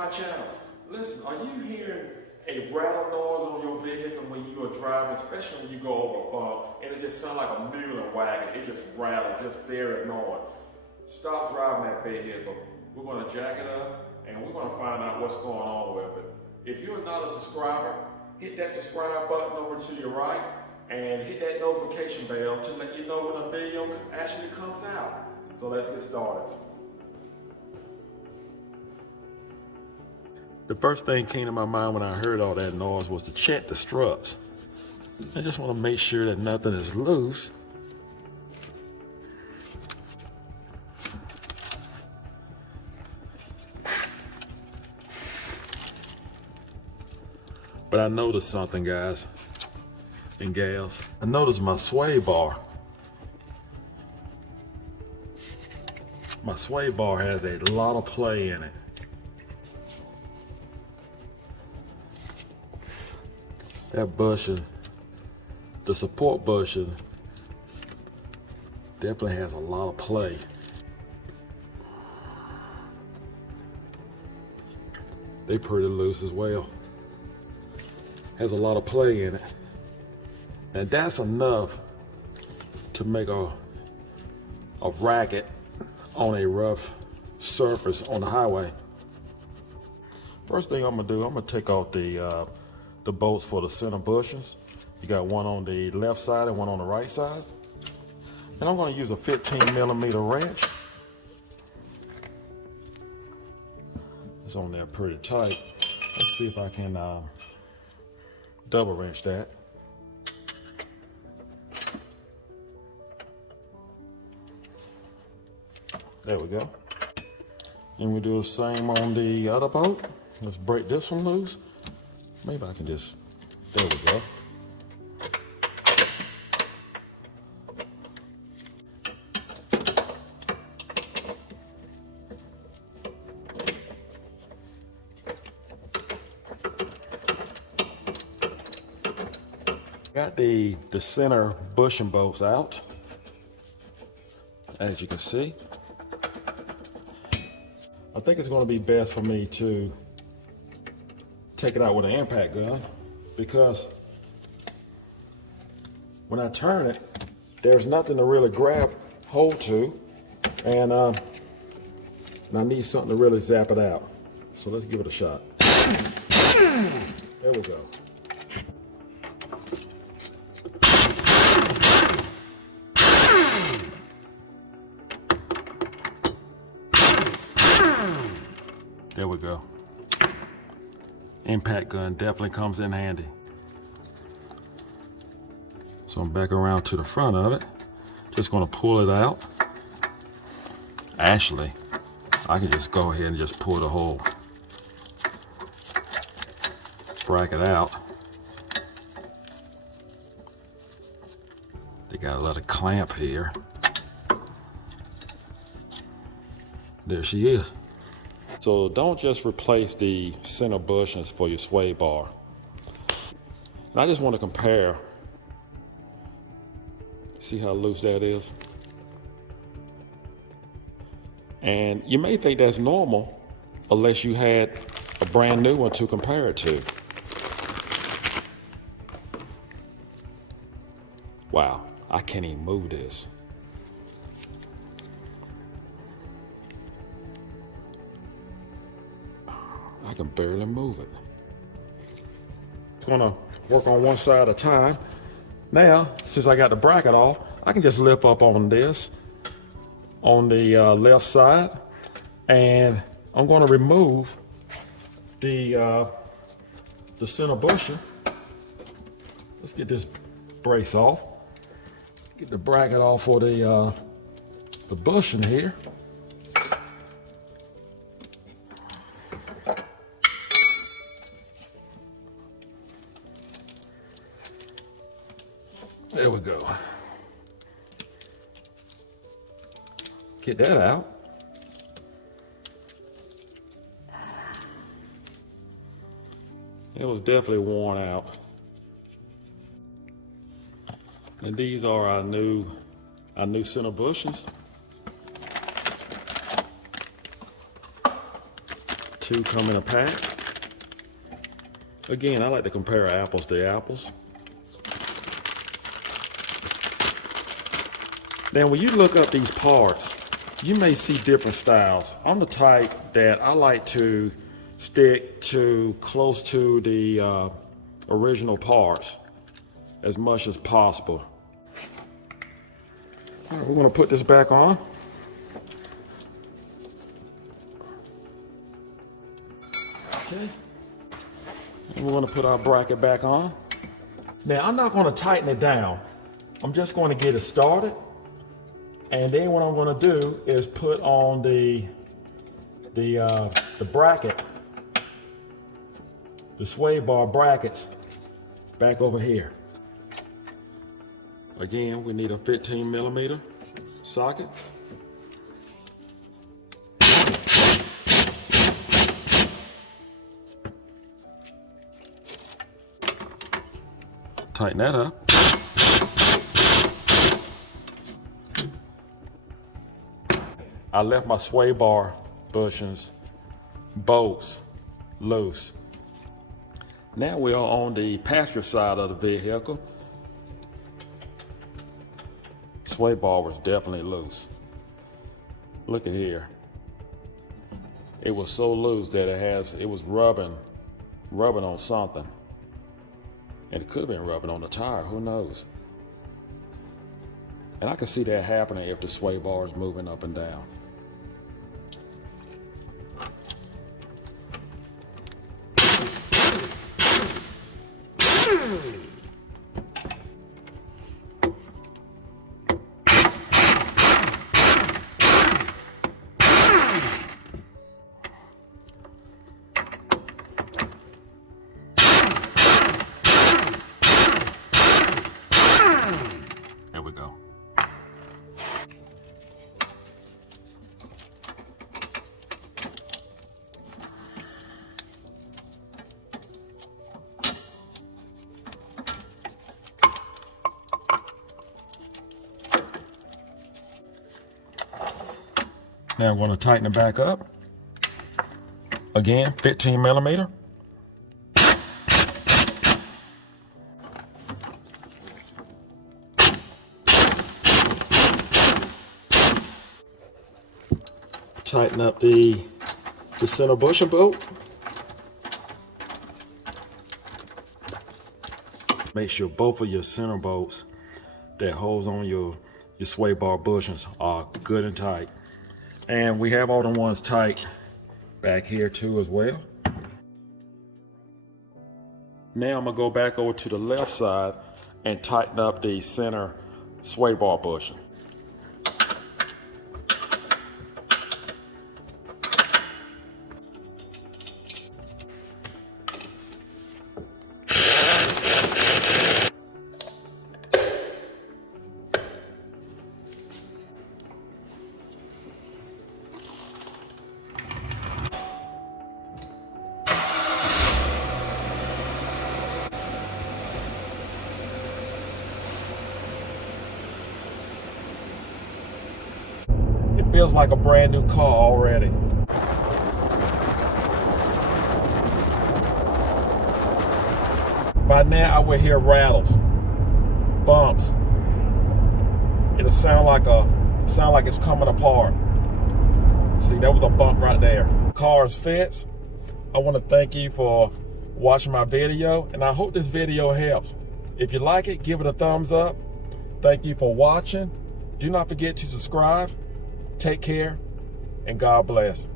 my channel. Listen, are you hearing a rattle noise on your vehicle when you are driving, especially when you go over a bump, and it just sounds like a mule and wagon? It just rattles, just very annoying. Stop driving that vehicle. We're going to jack it up, and we're going to find out what's going on with it. If you're not a subscriber, hit that subscribe button over to your right, and hit that notification bell to let you know when a video actually comes out. So let's get started. The first thing came to my mind when I heard all that noise was to check the struts. I just want to make sure that nothing is loose. But I noticed something, guys and gals. I noticed my Swaybar. My Swaybar has a lot of play in it. That bushing, the support bushing, definitely has a lot of play. They pretty loose as well. Has a lot of play in it. And that's enough to make a racket on a rough surface on the highway. First thing I'm gonna do, I'm gonna take out the bolts for the center bushings. You got one on the left side and one on the right side. And I'm gonna use a 15mm wrench. It's on there pretty tight. Let's see if I can double wrench that. There we go. And we do the same on the other bolt. Let's break this one loose. Maybe I can just, there we go. Got the center bushing bolts out, as you can see. I think it's going to be best for me to take it out with an impact gun, because when I turn it, there's nothing to really grab hold to, and I need something to really zap it out. So let's give it a shot. There we go. There we go. Impact gun definitely comes in handy. So I'm back around to the front of it. Just gonna pull it out. Actually, I can just go ahead and just pull the whole bracket out. They got a little clamp here. There she is. So don't just replace the center bushings for your Swaybar. And I just want to compare. See how loose that is? And you may think that's normal unless you had a brand new one to compare it to. Wow, I can't even move this. I can barely move it. It's gonna work on one side at a time. Now, since I got the bracket off, I can just lift up on this, on the left side, and I'm gonna remove the center bushing. Let's get this brace off. Get the bracket off for the bushing here. There we go. Get that out. It was definitely worn out. And these are our new center bushings. two come in a pack. Again, I like to compare apples to apples. Now, when you look up these parts, you may see different styles. I'm the type that I like to stick to close to the original parts as much as possible. All right, we're going to put this back on. Okay. And we're going to put our bracket back on. Now, I'm not going to tighten it down. I'm just going to get it started. And then what I'm going to do is put on the bracket, the Swaybar brackets back over here. Again, we need a 15mm socket. Tighten that up. I left my Swaybar bushings bolts loose. Now we are on the passenger side of the vehicle. Swaybar was definitely loose. Look at here. It was so loose that it was rubbing on something. And it could have been rubbing on the tire, who knows? And I can see that happening if the Swaybar is moving up and down. There we go. Now I'm going to tighten it back up. Again, 15mm. Tighten up the center bushing bolt. Make sure both of your center bolts that holds on your Swaybar bushings are good and tight. And we have all the ones tight back here too as well. Now I'm gonna go back over to the left side and tighten up the center Swaybar bushing. Feels like a brand new car already. By now I will hear rattles, bumps. It'll sound like it's coming apart. See, that was a bump right there. Car's fixed. I want to thank you for watching my video, and I hope this video helps. If you like it, give it a thumbs up. Thank you for watching. Do not forget to subscribe. Take care, and God bless.